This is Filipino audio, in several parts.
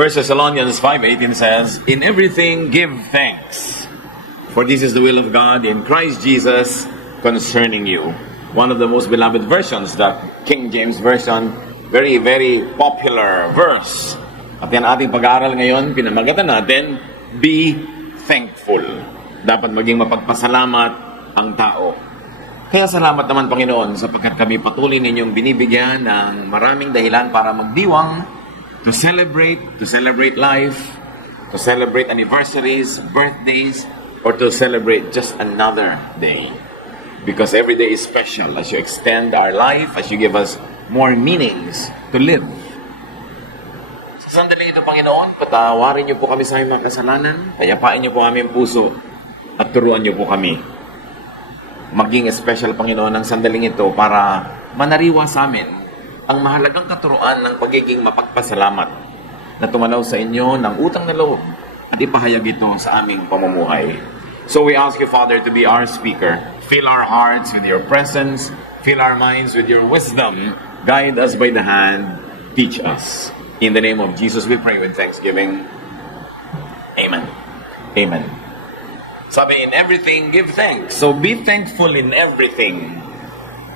1 Thessalonians 5:18 says, "In everything give thanks, for this is the will of God in Christ Jesus concerning you." One of the most beloved versions, the King James Version, very, very popular verse. At yan ating pag-aaral ngayon, pinamagatan natin, be thankful. Dapat maging mapagpasalamat ang tao. Kaya salamat naman, Panginoon, sapagkat kami patuloy ninyong binibigyan ng maraming dahilan para magdiwang, to celebrate life, to celebrate anniversaries, birthdays, or to celebrate just another day. Because every day is special as you extend our life, as you give us more meanings to live. Sa sandali ito, Panginoon, patawarin niyo po kami sa aming mga kasalanan, payapain niyo po aming puso, at turuan niyo po kami. Maging special, Panginoon, ng sandaling ito para manariwa sa amin ang mahalagang katuruan ng pagiging mapagpasalamat na tumanaw sa inyo ng utang na loob at ipahayag ito sa aming pamumuhay. So we ask you, Father, to be our speaker. Fill our hearts with your presence. Fill our minds with your wisdom. Guide us by the hand. Teach us. In the name of Jesus, we pray with thanksgiving. Amen. Amen. Sabi, in everything, give thanks. So be thankful in everything.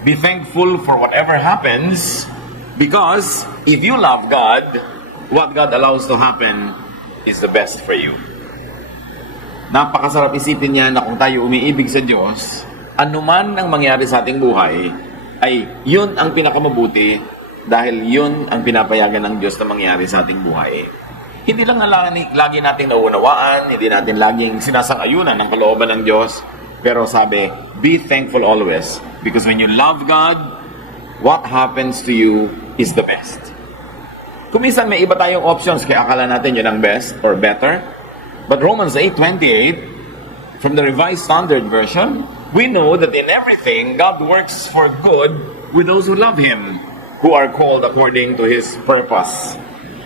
Be thankful for whatever happens, because if you love God, what God allows to happen is the best for you. Napakasarap isipin niya na kung tayo umiibig sa Diyos, anuman ang mangyari sa ating buhay, ay yun ang pinakamabuti dahil yun ang pinapayagan ng Diyos na mangyari sa ating buhay. Hindi lang lagi nating nauunawaan, hindi natin laging sinasang-ayunan ng kalooban ng Diyos, pero sabi, be thankful always, because when you love God, what happens to you is the best. Kung minsan may iba tayong options, kaya akala natin yun ang best or better. But Romans 8:28, from the Revised Standard Version, we know that in everything, God works for good with those who love Him, who are called according to His purpose.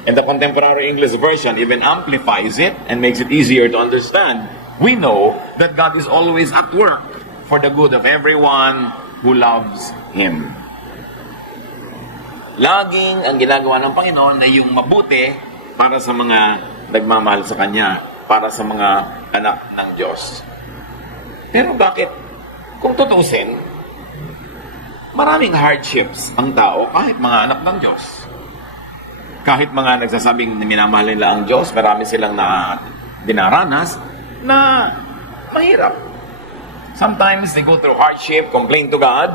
And the Contemporary English Version even amplifies it and makes it easier to understand. We know that God is always at work for the good of everyone who loves Him. Laging ang ginagawa ng Panginoon ay yung mabuti para sa mga nagmamahal sa Kanya, para sa mga anak ng Diyos. Pero bakit? Kung tutusin, maraming hardships ang tao kahit mga anak ng Diyos. Kahit mga nagsasabing minamahal nila ang Diyos, marami silang dinaranas na mahirap. Sometimes they go through hardship, complain to God,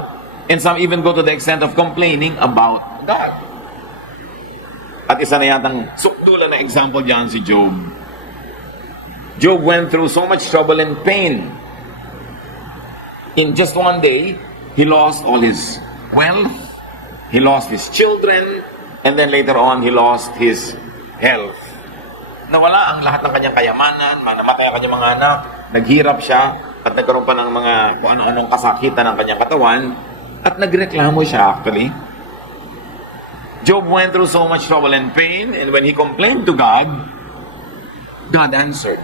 and some even go to the extent of complaining about God. At isa na yatang sukdulan na example dyan si Job. Job went through so much trouble and pain. In just one day, he lost all his wealth, he lost his children, and then later on, he lost his health. Nawala ang lahat ng kanyang kayamanan, namatay ang kanyang mga anak, naghirap siya, at nagkaroon pa ng mga kung ano-anong kasakitan ng kanyang katawan, at nagreklamo siya actually. Job went through so much trouble and pain, and when he complained to God, God answered.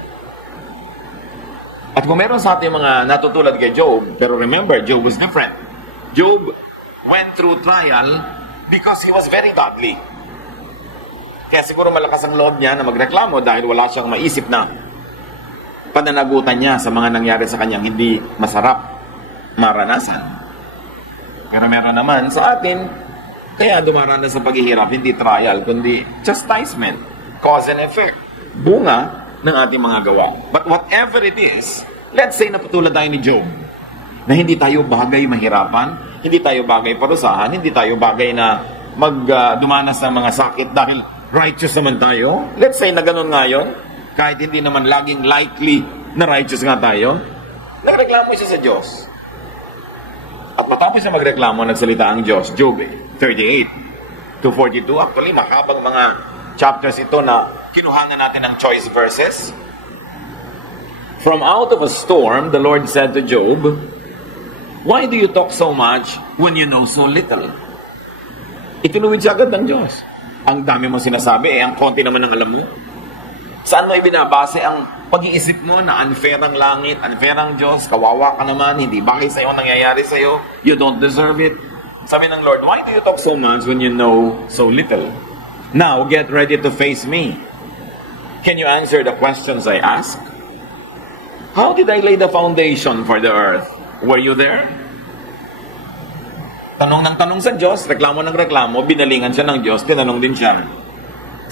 At kung meron sa ating mga natutulad kay Job, pero remember, Job was different. Job went through trial because he was very godly. Kaya siguro malakas ang loob niya na magreklamo dahil wala siyang maisip na pananagutan niya sa mga nangyari sa kanyang hindi masarap maranasan. Pero meron naman sa atin, kaya dumaranas sa paghihirap, hindi trial, kundi chastisement, cause and effect, bunga ng ating mga gawa. But whatever it is, let's say napatulad tayo ni Job, na hindi tayo bagay mahirapan, hindi tayo bagay parusahan, hindi tayo bagay na dumanas ng mga sakit dahil righteous naman tayo. Let's say na ganun nga yun, kahit hindi naman laging likely na righteous nga tayo, nagreklamo siya sa Diyos. At matapos siya magreklamo, nagsalita ang Diyos. Job 38 to 42, actually mahabang mga chapters ito na kinuhanan natin ng choice verses. From out of a storm, the Lord said to Job, "Why do you talk so much when you know so little?" Itinuwid siya agad ng Diyos. Ang dami mo sinasabi, ang konti naman ang alam mo. Saan mo ibinabase ang pag-iisip mo na unfair ang langit, unfair ang Diyos, kawawa ka naman, hindi bagay sa'yo ang nangyayari sa'yo, you don't deserve it. Sabi ng Lord, why do you talk so much when you know so little? Now, get ready to face me. Can you answer the questions I ask? How did I lay the foundation for the earth? Were you there? Tanong ng tanong sa Diyos, reklamo ng reklamo, binalingan siya ng Diyos, tinanong din siya.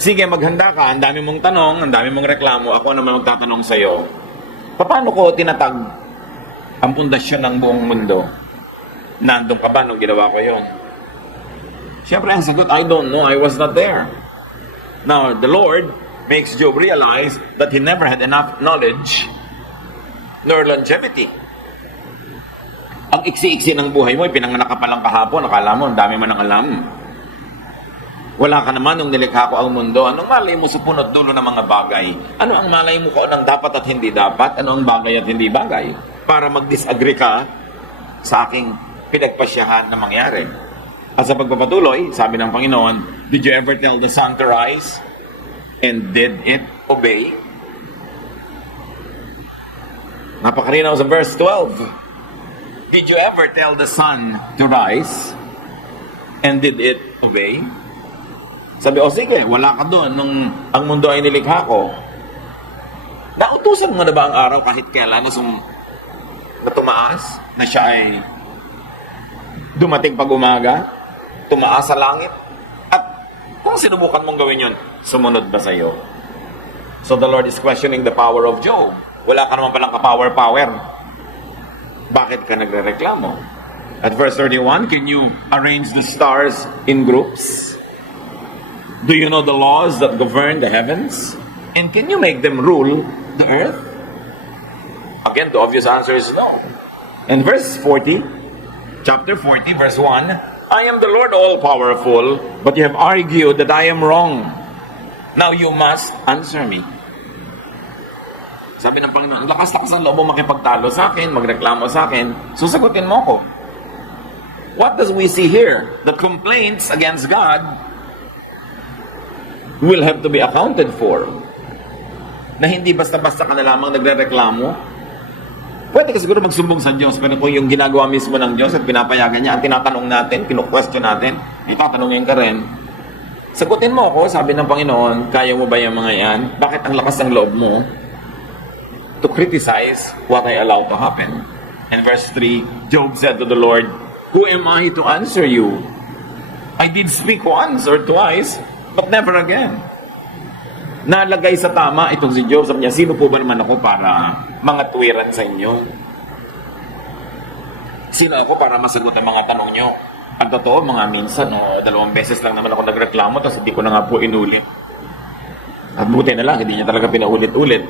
Sige, maghanda ka, ang dami mong tanong, ang dami mong reklamo, ako naman magtatanong sa iyo. Paano ko tinatag ang pundasyon ng buong mundo? Nandun ka ba nung ginawa ko yon? Siyempre, ang sagot, I don't know, I was not there. Now, the Lord makes Job realize that he never had enough knowledge nor longevity. Ang iksi-iksi ng buhay mo, pinanganak ka pa lang kahapon, akala mo, ang dami man ang alam. Wala ka naman nung nilikha ko ang mundo. Anong malay mo sa punot dulo ng mga bagay? Ano ang malay mo kung anong dapat at hindi dapat? Ano ang bagay at hindi bagay? Para mag-disagree ka sa aking pinagpasyahan na mangyari. At sa pagpapatuloy, sabi ng Panginoon, did you ever tell the sun to rise? And did it obey? Napakarinaw sa verse 12. Did you ever tell the sun to rise? And did it obey? Sabi, sige, wala ka doon nung ang mundo ay nilikha ko. Nautusan mo na ba ang araw kahit kailan na tumaas? Na siya ay dumating pag umaga? Tumaas sa langit? At kung sinubukan mong gawin yun, sumunod ba sa iyo? So the Lord is questioning the power of Job. Wala ka naman palang ka-power. Bakit ka nagre-reklamo? At verse 31, can you arrange the stars in groups? Do you know the laws that govern the heavens? And can you make them rule the earth? Again, the obvious answer is no. And verse 40, chapter 40, verse 1, I am the Lord all-powerful, but you have argued that I am wrong. Now you must answer me. Sabi ng Panginoon, ang lakas-lakas ng loob mo makipagtalo sa akin, magreklamo sa akin, susagutin mo ko. What does we see here? That complaints against God will have to be accounted for. Na hindi basta-basta ka na lamang nagre-reklamo. Pwede ka siguro magsumbong sa Diyos, pero kung yung ginagawa mismo ng Diyos at pinapayagan niya, at tinatanong natin, kinu-question natin, itatanongin ka rin. Sagutin mo ako, sabi ng Panginoon, kaya mo ba yung mga yan? Bakit ang lakas ng loob mo to criticize what I allow to happen? And verse 3, Job said to the Lord, who am I to answer you? I did speak once or twice, but never again. Nalagay sa tama itong si Job. Sabi niya, sino po ba naman ako para mga tuwiran sa inyo? Sino ako para masagot ang mga tanong nyo? Ang totoo, mga minsan, 2 beses lang naman ako nagreklamo, tapos hindi ko na nga po inulit. At buti na lang, hindi niya talaga pinaulit-ulit.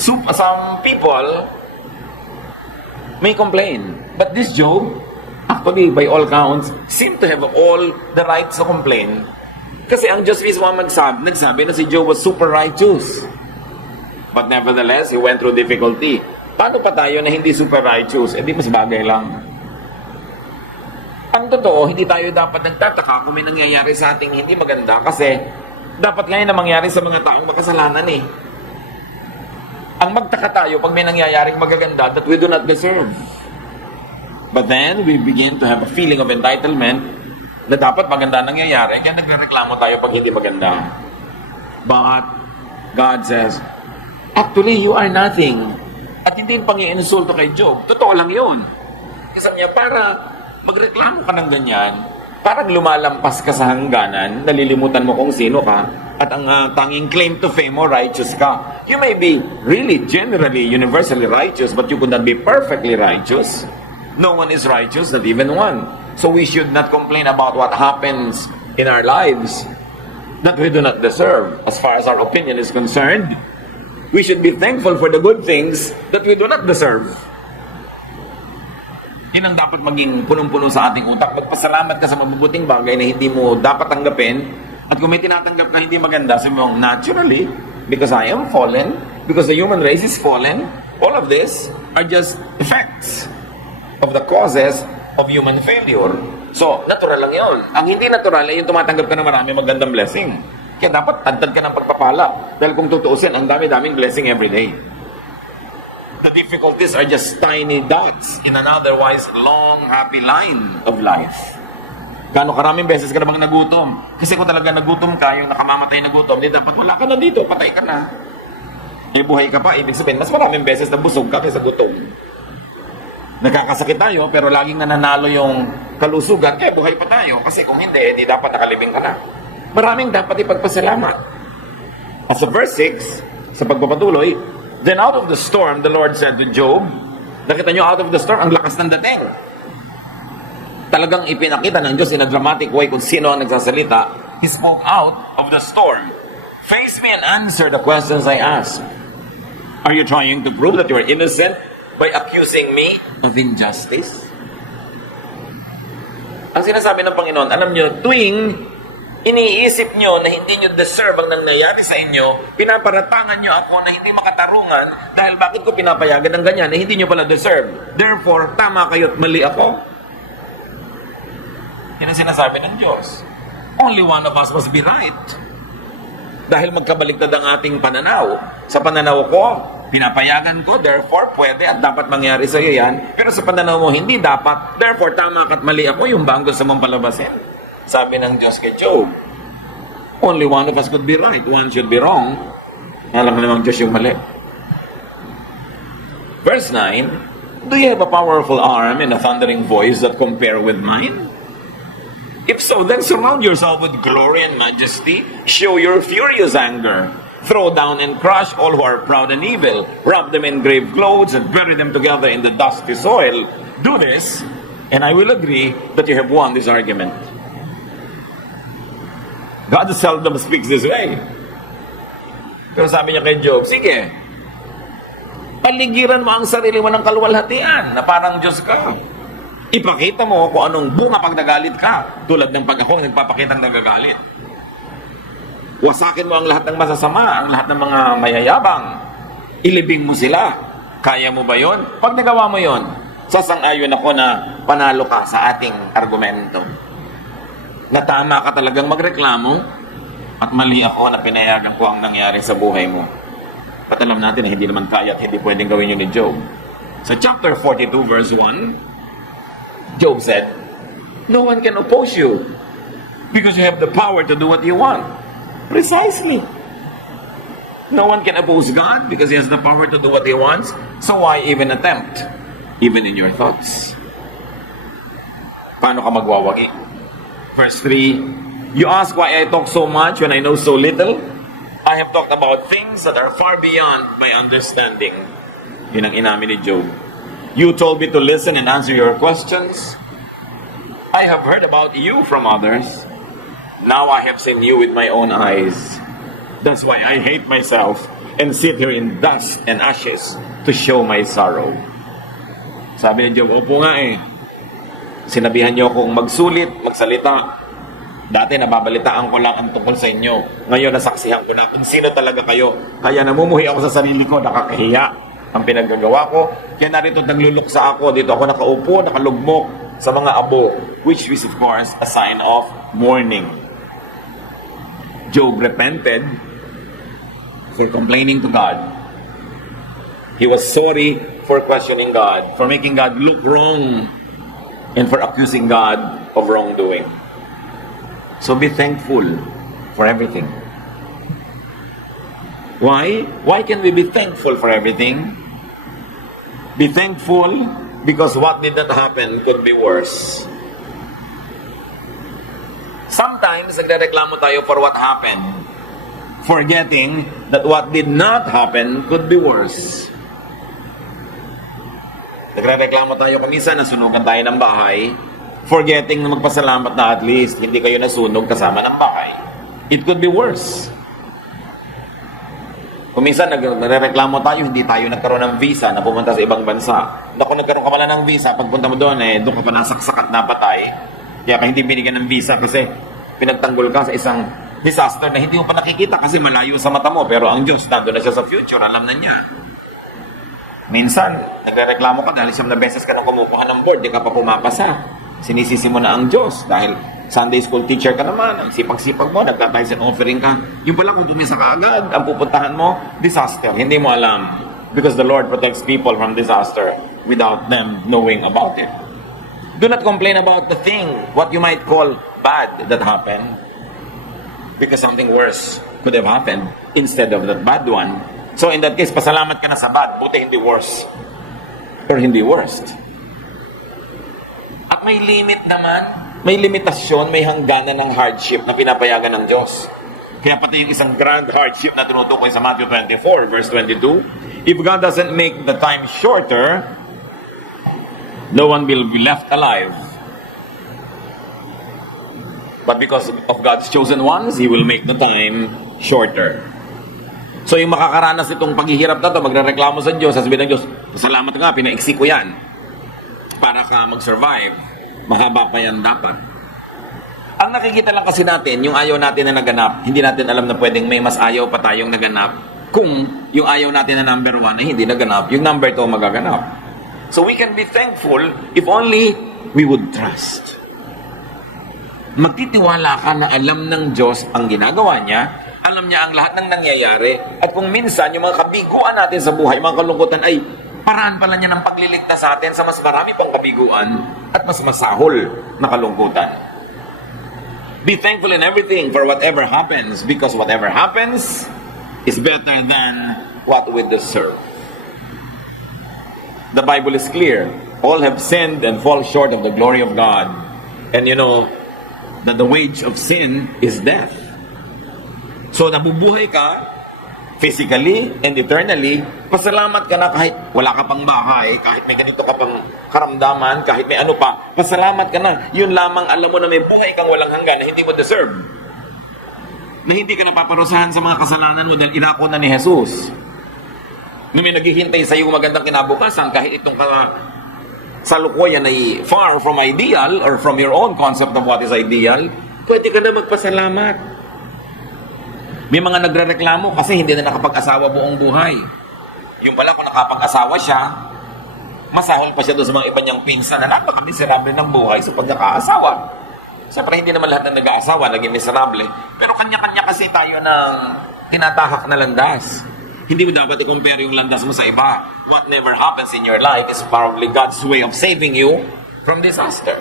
Some people may complain, but this Job, actually, by all counts, seemed to have all the rights to complain. Kasi ang Diyos mismo ang nagsabi na si Job was super righteous. But nevertheless, he went through difficulty. Paano pa tayo na hindi super righteous? Di mas bagay lang. Ang totoo, hindi tayo dapat nagtataka kung may nangyayari sa ating hindi maganda kasi dapat ngayon na mangyari sa mga taong makasalanan eh. Ang magtaka tayo pag may nangyayaring magaganda that we do not deserve. But then, we begin to have a feeling of entitlement na dapat maganda nangyayari, kaya nagre-reklamo tayo pag hindi maganda. But, God says, actually, you are nothing. At hindi yung pang-iinsulto kay Job. Totoo lang yun. Kasi niya, para magreklamo ka ng ganyan, parang lumalampas ka sa hangganan, nalilimutan mo kung sino ka, at ang tanging claim to fame mo, righteous ka. You may be really, generally, universally righteous, but you could not be perfectly righteous. No one is righteous, not even one. So we should not complain about what happens in our lives that we do not deserve. As far as our opinion is concerned, we should be thankful for the good things that we do not deserve. Yun ang dapat maging punong-puno sa ating utak. Magpasalamat ka sa mabubuting bagay na hindi mo dapat tanggapin. At kung may tinatanggap na hindi maganda, sabi mo, naturally, because I am fallen, because the human race is fallen, all of this are just effects of the causes of human failure. So, natural lang yun. Ang hindi natural ay yung tumatanggap ka ng marami magandang blessing. Kaya dapat tagtad ka ng pagpapala. Dahil kung tutuusin, ang dami-daming blessing every day. The difficulties are just tiny dots in an otherwise long, happy line of life. Kano karaming beses ka na bang nagutom? Kasi kung talaga nagutom ka, yung nakamamatay na gutom, di dapat wala ka na dito, patay ka na. Eh buhay ka pa, ibig sabihin, mas maraming beses na busog ka kaysa gutom. Nagkakasakit tayo, pero laging nananalo yung kalusugan, kaya buhay pa tayo. Kasi kung hindi dapat nakalibing ka na. Maraming dapat ipagpasalamat. At sa verse 6, sa pagpapatuloy, then out of the storm, the Lord said to Job, nakita nyo, out of the storm, ang lakas ng dating. Talagang ipinakita ng Diyos in a dramatic way kung sino ang nagsasalita. He spoke out of the storm. Face me and answer the questions I ask. Are you trying to prove that you are innocent by accusing me of injustice? Ang sinasabi ng Panginoon, alam nyo, tuwing iniisip nyo na hindi nyo deserve ang nangyayari sa inyo, pinaparatangan nyo ako na hindi makatarungan dahil bakit ko pinapayagan ng ganyan na hindi nyo pala deserve. Therefore, tama kayo at mali ako. Yan ang sinasabi ng Diyos. Only one of us must be right. Dahil magkabaliktad ang ating pananaw. Sa pananaw ko, pinapayagan ko, therefore pwede at dapat mangyari sa iyo yan. Pero sa pananaw mo, hindi dapat, therefore tama at mali ako, yung ba ang gusto mong palabasin? Sabi ng Diyos kay Job, only one of us could be right, one should be wrong. Alam mo namang Diyos yung mali. Verse 9, do you have a powerful arm and a thundering voice that compare with mine? If so, then surround yourself with glory and majesty. Show your furious anger. Throw down and crush all who are proud and evil. Wrap them in grave clothes and bury them together in the dusty soil. Do this, and I will agree that you have won this argument. God seldom speaks this way. Pero sabi niya kay Job, sige, paligiran mo ang sarili mo ng kaluwalhatian na parang Diyos ka. Ipakita mo kung anong bunga pag nagalit ka. Tulad ng pag ako nagpapakitang nagagalit. Wasakin mo ang lahat ng masasama, ang lahat ng mga mayayabang. Ilibing mo sila. Kaya mo ba yon? Pag nagawa mo yon, sasang-ayon ako na panalo ka sa ating argumento. Na tama ka talagang magreklamo at mali ako na pinayagan ko ang nangyari sa buhay mo. At alam natin na hindi naman kaya at hindi pwedeng gawin yun ni Job. Sa chapter 42 verse 1, Job said, no one can oppose you because you have the power to do what you want. Precisely. No one can oppose God because He has the power to do what He wants. So why even attempt? Even in your thoughts. Paano ka magwawagi? Verse 3, you ask why I talk so much when I know so little? I have talked about things that are far beyond my understanding. Yun ang inamin ni Job. You told me to listen and answer your questions. I have heard about you from others. Now I have seen you with my own eyes. That's why I hate myself and sit here in dust and ashes to show my sorrow. Sabi ni Job, opo nga eh. Sinabihan niyo akong magsulit, magsalita. Dati nababalitaan ko lang ang tungkol sa inyo. Ngayon nasaksihan ko na kung sino talaga kayo. Kaya namumuhi ako sa sarili ko, nakakahiya ang pinaggagawa ko. Kaya narito nagluluksa ako. Dito ako nakaupo, nakalugmok sa mga abo, which is of course a sign of mourning. Job repented for complaining to God. He was sorry for questioning God, for making God look wrong, and for accusing God of wrongdoing. So be thankful for everything. Why? Why can we be thankful for everything? Be thankful because what did not happen could be worse. Sometimes nagrereklamo tayo for what happened, forgetting that what did not happen could be worse. Nagrereklamo tayo kumisa na sunugan tayo ng bahay, forgetting na magpasalamat na at least hindi kayo nasunog kasama ng bahay. It could be worse. Kung minsan nagrereklamo tayo, hindi tayo nagkaroon ng visa na pumunta sa ibang bansa. Naku, nagkaroon ka pala ng visa, pagpunta mo doon, doon ka pa nasaksak at napatay. Kaya ka hindi binigyan ng visa kasi pinagtanggol ka sa isang disaster na hindi mo pa nakikita kasi malayo sa mata mo. Pero ang Diyos, nandun na siya sa future, alam na niya. Minsan, nagrereklamo ka dahil 9 beses ka nang kumukuha ng board, di ka pa pumapasa. Sinisisi mo na ang Diyos dahil Sunday school teacher ka naman, ang sipag-sipag mo, nagtatimes and offering ka. Yung pala kung pumisa ka agad, ang pupuntahan mo, disaster. Hindi mo alam. Because the Lord protects people from disaster without them knowing about it. Do not complain about the thing, what you might call bad that happened. Because something worse could have happened instead of that bad one. So in that case, pasalamat ka na sa bad, buti hindi worse. Or hindi worst. At may limit naman, may limitasyon, may hangganan ng hardship na pinapayagan ng Diyos. Kaya pati yung isang grand hardship na tinutukoy sa Matthew 24, verse 22, if God doesn't make the time shorter, no one will be left alive. But because of God's chosen ones, He will make the time shorter. So yung makakaranas itong paghihirap na ito, magrereklamo sa Diyos, sasabihin ng Diyos, salamat nga, pinaiksi ko yan. Para ka mag-survive, mahaba pa yan dapat. Ang nakikita lang kasi natin, yung ayaw natin na naganap, hindi natin alam na pwedeng may mas ayaw pa tayong naganap kung yung ayaw natin na number 1 ay hindi naganap, yung number 2 magaganap. So we can be thankful if only we would trust. Magtitiwala ka na alam ng Diyos ang ginagawa niya, alam niya ang lahat ng nangyayari, at kung minsan yung mga kabiguan natin sa buhay, mga kalungkutan ay paraan pala niya ng pagliligtas sa atin sa mas marami pang kabiguan at mas masahol na kalungkutan. Be thankful in everything for whatever happens, because whatever happens is better than what we deserve. The Bible is clear. All have sinned and fall short of the glory of God. And you know that the wage of sin is death. So nabubuhay ka physically and eternally, pasalamat ka na kahit wala ka pang bahay, kahit may ganito ka pang karamdaman, kahit may ano pa, pasalamat ka na. Yun lamang alam mo na may buhay kang walang hanggan na hindi mo deserve. Na hindi ka napaparusahan sa mga kasalanan mo dahil inako na ni Jesus. Na may naghihintay sa iyo magandang kinabukasan kahit itong salukuyan ay far from ideal or from your own concept of what is ideal, pwede ka na magpasalamat. May mga nagrereklamo kasi hindi na nakapag-asawa buong buhay. Yung pala kung nakapag-asawa siya, masahol pa siya doon sa mga iba niyang pinsan na napaka-miserable ng buhay sa pagkakaasawa. Siyempre, hindi naman lahat ng nag-aasawa naging miserable. Pero kanya-kanya kasi tayo ng tinatahak na landas. Hindi mo dapat i-compare yung landas mo sa iba. What never happens in your life is probably God's way of saving you from disaster.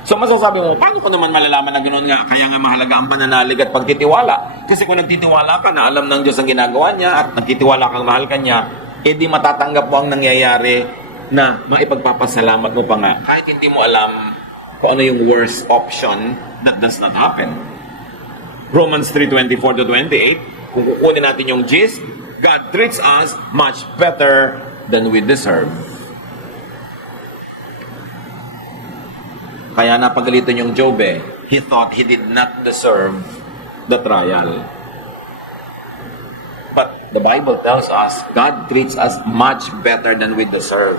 So masasabi mo, paano ko naman malalaman na gano'n nga? Kaya nga mahalaga ang pananalig at pagtitiwala. Kasi kung nagtitiwala ka na alam ng Diyos ang ginagawa niya at nagtitiwala kang mahal ka niya, di matatanggap mo ang nangyayari na maipagpapasalamat mo pa nga. Kahit hindi mo alam kung ano yung worst option that does not happen. Romans 3:24-28, kung kukunin natin yung gist, God treats us much better than we deserve. Kaya napagalitan yung Job He thought he did not deserve the trial. But the Bible tells us, God treats us much better than we deserve.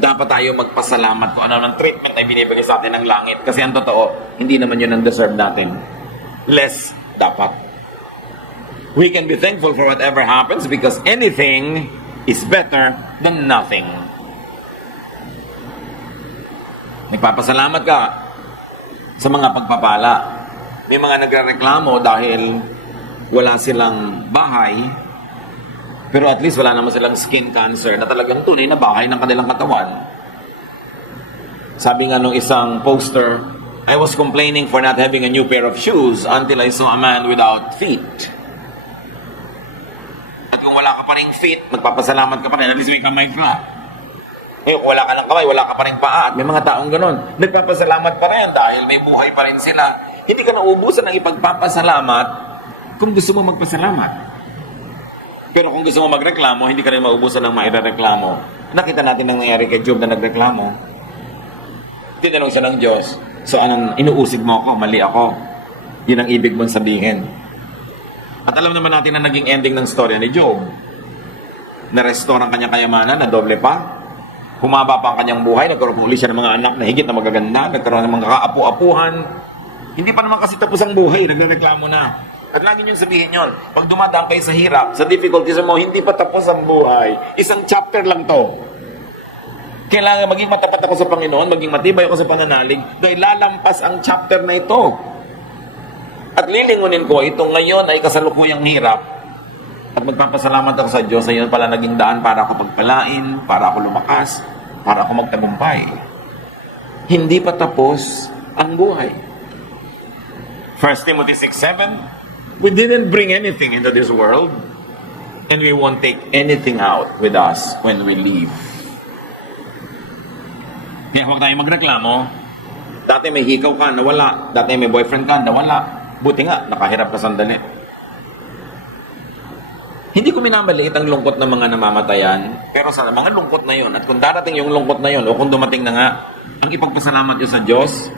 Dapat tayo magpasalamat kung ano ng treatment ay binibigay sa atin ng langit. Kasi ang totoo, hindi naman yun ang deserve natin. Less dapat. We can be thankful for whatever happens because anything is better than nothing. Nagpapasalamat ka sa mga pagpapala. May mga nagrereklamo dahil wala silang bahay, pero at least wala naman silang skin cancer na talagang tunay na bahay ng kanilang katawan. Sabi nga nung isang poster, I was complaining for not having a new pair of shoes until I saw a man without feet. At kung wala ka pa ring feet, magpapasalamat ka pa rin, at least may kamay ka. Kung wala ka ng kamay, wala ka pa rin paa. At may mga taong ganun. Nagpapasalamat pa rin dahil may buhay pa rin sila. Hindi ka nauubusan ng ipagpapasalamat kung gusto mo magpasalamat. Pero kung gusto mo magreklamo, hindi ka rin maubusan ng mairereklamo. Nakita natin ang nangyari kay Job na nagreklamo. Tinanong siya ng Diyos, so anong inuusig mo ako? Mali ako. Yun ang ibig mong sabihin. At alam naman natin na naging ending ng story ni Job. Na-restore ang kanyang kayamanan, na doble pa. Humaba pa ang kanyang buhay, nagkaroon uli siya ng mga anak na higit na magaganda, nagkaroon ng mga kaapu-apuhan. Hindi pa naman kasi tapos ang buhay, nagreklamo na. At lagi niyong sabihin yon, pag dumadaan kayo sa hirap, sa difficulties mo, hindi pa tapos ang buhay. Isang chapter lang to. Kailangan maging matapat ako sa Panginoon, maging matibay ako sa pananalig, dahil lalampas ang chapter na ito. At lilingunin ko, ito ngayon ay kasalukuyang hirap. At magpapasalamat ako sa Diyos na yun pala naging daan para ako pagpalain, para ako lumakas, para ako magtagumpay. Hindi pa tapos ang buhay. 1 Timothy 6:7, we didn't bring anything into this world, and we won't take anything out with us when we leave. Kaya huwag tayong magreklamo. Dati may hikaw ka, nawala. Dati may boyfriend ka, nawala. Buti nga, nakahirap ka sandali. Hindi ko minamaliit ang lungkot ng mga namamatayan, pero sa mga lungkot na yun, at kung darating yung lungkot na yun, o kung dumating na nga, ang ipagpasalamat yun sa Diyos,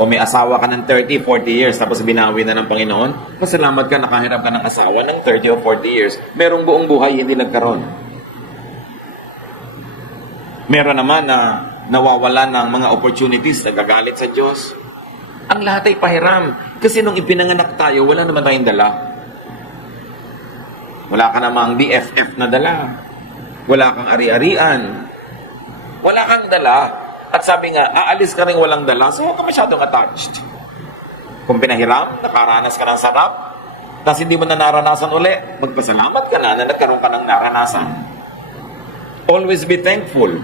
o may asawa ka ng 30, 40 years, tapos binawi na ng Panginoon, pasalamat ka, nakahirap ka ng asawa ng 30 o 40 years, merong buong buhay, hindi nagkaroon. Meron naman na nawawala ng mga opportunities, nagagalit sa Diyos. Ang lahat ay pahiram. Kasi nung ipinanganak tayo, wala naman tayong dala. Wala ka namang BFF na dala. Wala kang ari-arian. Wala kang dala. At sabi nga, aalis ka rin walang dala, so huwag ka masyadong attached. Kung pinahiram, nakaranas ka ng sarap, tapos hindi mo na naranasan uli, magpasalamat ka na nagkaroon ka ng naranasan. Always be thankful.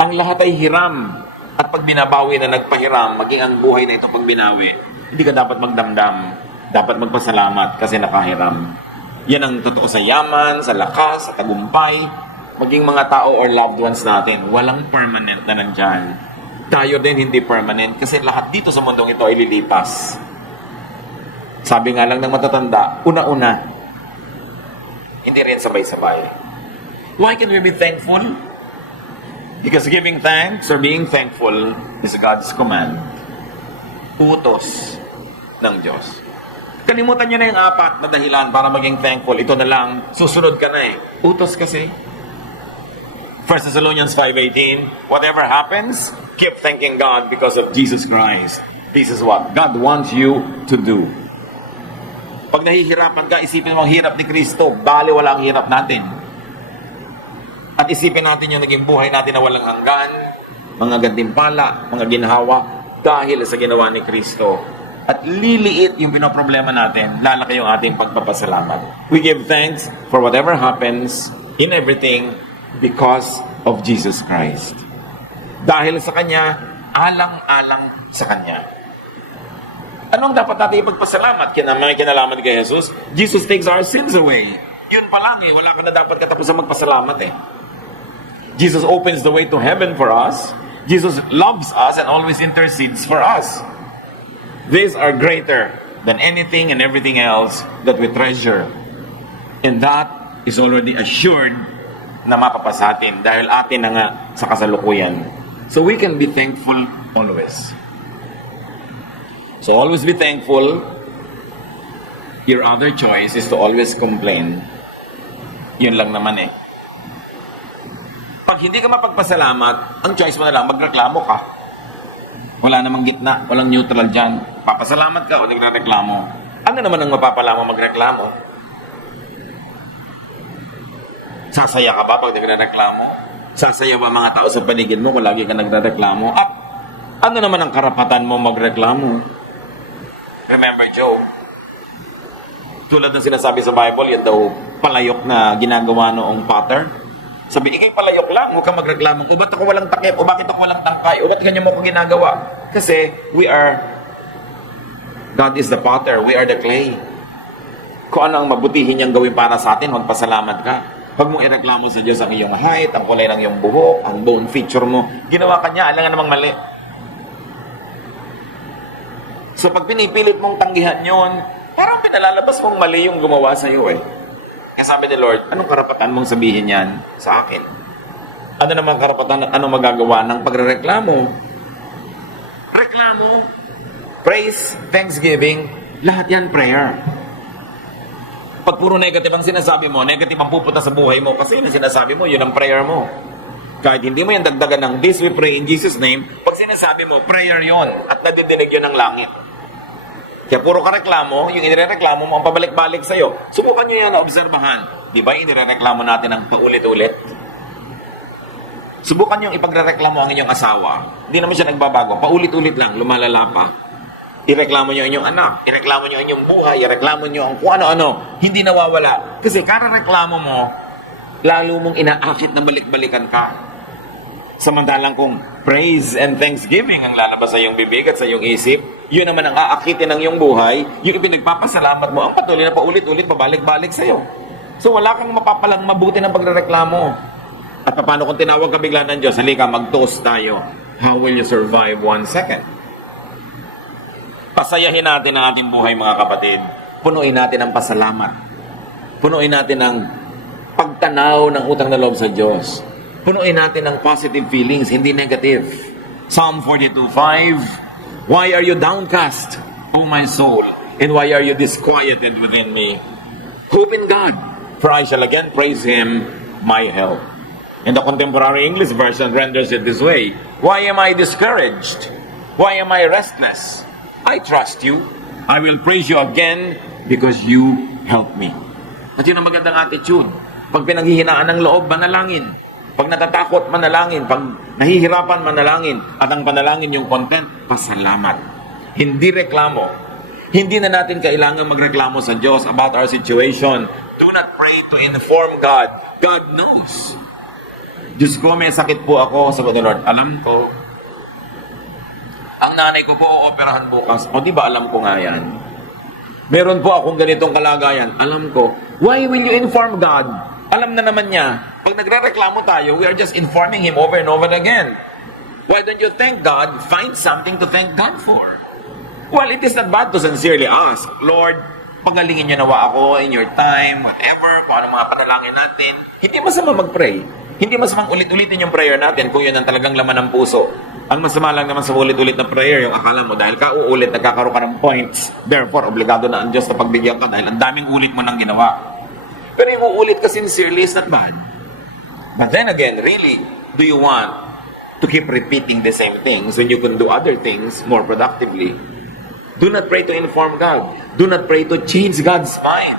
Ang lahat ay hiram. At pag binabawi na nagpahiram, maging ang buhay na ito pag binawi, hindi ka dapat magdamdam. Dapat magpasalamat kasi nakahiram. Yan ang totoo sa yaman, sa lakas, sa tagumpay. Maging mga tao or loved ones natin, walang permanent na nandyan. Tayo din hindi permanent kasi lahat dito sa mundong ito ay lilipas. Sabi nga lang ng matatanda, una-una. Hindi rin sabay-sabay. Why can we be thankful? Because giving thanks or being thankful is God's command. Utos ng Diyos. Kalimutan nyo na yung apat na dahilan para maging thankful. Ito na lang, susunod ka na eh. Utos kasi. 1 Thessalonians 5:18, whatever happens, keep thanking God because of Jesus Christ. This is what God wants you to do. Pag nahihirapan ka, isipin mo ang hirap ni Kristo. Bali, wala ang hirap natin. At isipin natin yung naging buhay natin na walang hanggan, mga gantimpala, mga ginhawa, dahil sa ginawa ni Kristo. At liliit yung pinoproblema natin, lalaki yung ating pagpapasalamat. We give thanks for whatever happens in everything because of Jesus Christ. Dahil sa Kanya, alang-alang sa Kanya. Anong dapat natin ipagpasalamat? May kinalaman kay Jesus? Jesus takes our sins away. Yun pa lang eh, wala ka na dapat katapusang magpasalamat eh. Jesus opens the way to heaven for us. Jesus loves us and always intercedes for us. These are greater than anything and everything else that we treasure. And that is already assured na mapapasa atin dahil atin na nga sa kasalukuyan. So we can be thankful always. So always be thankful. Your other choice is to always complain. Yun lang naman eh. Pag hindi ka mapagpasalamat, ang choice mo na lang, magreklamo ka. Wala namang gitna, walang neutral dyan. Papasalamat ka o nagreklamo. Ano naman ang mapapala mo magreklamo? Sasaya ka ba pag nagreklamo? Sasaya ba mga tao sa paligid mo kung lagi ka nagreklamo? At ano naman ang karapatan mo magreklamo? Remember Job? Tulad ng sinasabi sa Bible, yan daw palayok na ginagawa noong potter. Sabi, ikay palayok lang, huwag kang magreklamo. O ba't ako walang takip? O bakit ako walang tangkay? O ba't ganyan mo ko ginagawa? Kasi God is the potter, we are the clay. Kung ano ang mabutihin niyang gawin para sa atin, magpasalamat ka. Huwag mong ireklamo sa Diyos ang iyong height, ang kulay ng iyong buhok, ang bone feature mo. Ginawa ka niya, alam nga namang mali. So pag pinipilit mong tanggihan yon, parang pinalalabas mong mali yung gumawa sa iyo eh. Kaya sabi ni Lord, anong karapatan mong sabihin yan sa akin? Ano namang karapatan at anong magagawa ng pagrereklamo? Reklamo, praise, thanksgiving, lahat yan prayer. Pag puro negative ang sinasabi mo, negative ang pupunta sa buhay mo kasi yung sinasabi mo, yun ang prayer mo. Kahit hindi mo yan dagdagan ng this we pray in Jesus' name, pag sinasabi mo, prayer yon at nadidinig yun ng langit. Kaya puro ka reklamo, yung inireklamo mo ang pabalik-balik sa'yo. Subukan nyo yan na obserbahan. Di ba inireklamo natin ang paulit-ulit? Subukan nyo ipagreklamo ang inyong asawa. Hindi naman siya nagbabago. Paulit-ulit lang, lumalala pa. Ireklamo nyo ang inyong anak. Ireklamo nyo ang inyong buhay. Ireklamo nyo ang kung ano-ano. Hindi nawawala. Kasi kada reklamo mo, lalo mong inaakit na balik-balikan ka. Samantalang kung praise and thanksgiving ang lalabas sa iyong bibig at sa iyong isip, yun naman ang aakitin ng iyong buhay, yung ipinagpapasalamat mo, ang patuloy na paulit-ulit, pabalik-balik sa iyo. So wala kang mapapalang mabuti ng pagrereklamo. At paano kung tinawag ka bigla ng Diyos, halika, mag-toast tayo. How will you survive 1 second? Pasayahin natin ang ating buhay, mga kapatid. Punuin natin ang pasalamat. Punuin natin ang pagtanaw ng utang na loob sa Diyos. Punuin natin ng positive feelings, hindi negative. Psalm 42:5, why are you downcast, O my soul, and why are you disquieted within me? Hope in God, for I shall again praise Him, my help. And the Contemporary English Version renders it this way, why am I discouraged? Why am I restless? I trust you. I will praise you again because you help me. At yun ang magandang attitude. Pag pinaghihinaan ng loob, manalangin. Pag natatakot, manalangin. Pag nahihirapan, manalangin. At ang panalangin yung content, pasalamat. Hindi reklamo. Hindi na natin kailangan magreklamo sa Diyos about our situation. Do not pray to inform God. God knows. Diyos ko, may sakit po ako. Sagot ni Lord, alam ko. Ang nanay ko po, ooperahan bukas. O di ba alam ko nga yan? Meron po akong ganitong kalagayan. Alam ko. Why will you inform God? Alam na naman niya. Pag nagre-reklamo tayo, we are just informing Him over and over again. Why don't you thank God? Find something to thank God for. Well, it is not bad to sincerely ask, Lord, pagalingin niyo nawa ako in your time, whatever, kung anong mga panalangin natin. Hindi masama mag-pray. Hindi masamang ulit-ulitin yung prayer natin kung yun ang talagang laman ng puso. Ang masama lang naman sa ulit-ulit na prayer, yung akala mo, dahil ka uulit, nagkakaroon ka ng points, therefore, obligado na ang Diyos na pagbigyan ka dahil ang daming ulit mo nang ginawa. Pero yung uulit ka sincerely is not bad. But then again, really, do you want to keep repeating the same things when you can do other things more productively? Do not pray to inform God. Do not pray to change God's mind.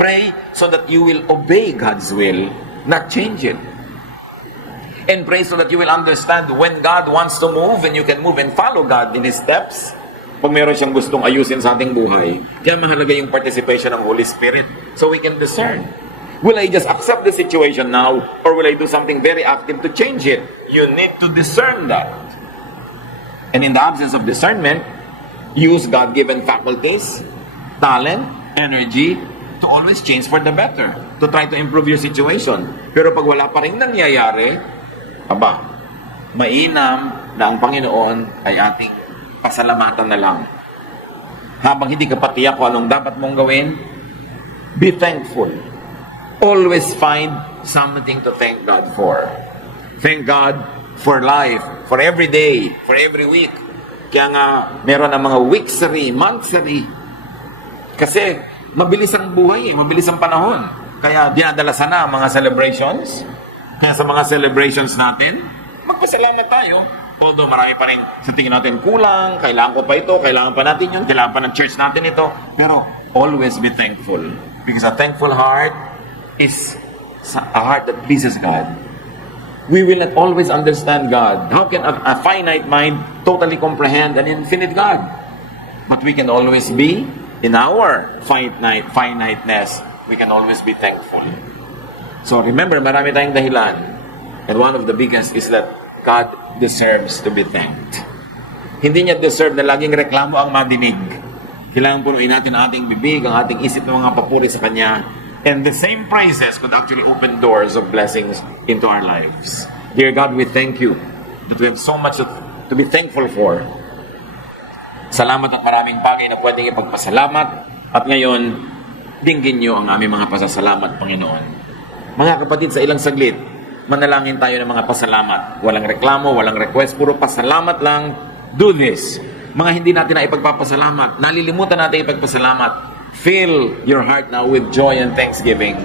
Pray so that you will obey God's will, not change it. And pray so that you will understand when God wants to move and you can move and follow God in His steps. Pag meron siyang gustong ayusin sa ating buhay, kaya mahalaga yung participation ng Holy Spirit so we can discern. Will I just accept the situation now or will I do something very active to change it? You need to discern that. And in the absence of discernment, use God-given faculties, talent, energy to always change for the better, to try to improve your situation. Pero pag wala pa rin nangyayari, mainam na ang Panginoon ay ating pasalamatan na lang. Habang hindi ka patiyak kung anong dapat mong gawin, be thankful. Always find something to thank God for. Thank God for life, for every day, for every week. Kaya nga, meron ang mga weeksary, monthsary. Kasi, mabilis ang buhay, mabilis ang panahon. Kaya, dinadala sana ang mga celebrations. Kaya sa mga celebrations natin, magpasalamat tayo. Although marami pa rin sa tingin natin kulang, kailangan ko pa ito, kailangan pa natin yun, kailangan pa ng church natin ito. Pero, always be thankful. Because a thankful heart is a heart that pleases God. We will not always understand God. How can a finite mind totally comprehend an infinite God? But we can always be, in our finiteness, we can always be thankful. So remember, marami tayong dahilan. And one of the biggest is that God deserves to be thanked. Hindi niya deserve na laging reklamo ang madinig. Kailangan punuin natin ang ating bibig, ang ating isip ng mga papuri sa Kanya. And the same praises could actually open doors of blessings into our lives. Dear God, we thank you that we have so much to be thankful for. Salamat at maraming bagay na pwedeng ipagpasalamat. At ngayon, dinggin niyo ang aming mga pasasalamat, Panginoon. Mga kapatid, sa ilang saglit, manalangin tayo ng mga pasalamat. Walang reklamo, walang request, puro pasalamat lang. Do this. Mga hindi natin na ipagpapasalamat, nalilimutan natin ipagpasalamat. Fill your heart now with joy and thanksgiving.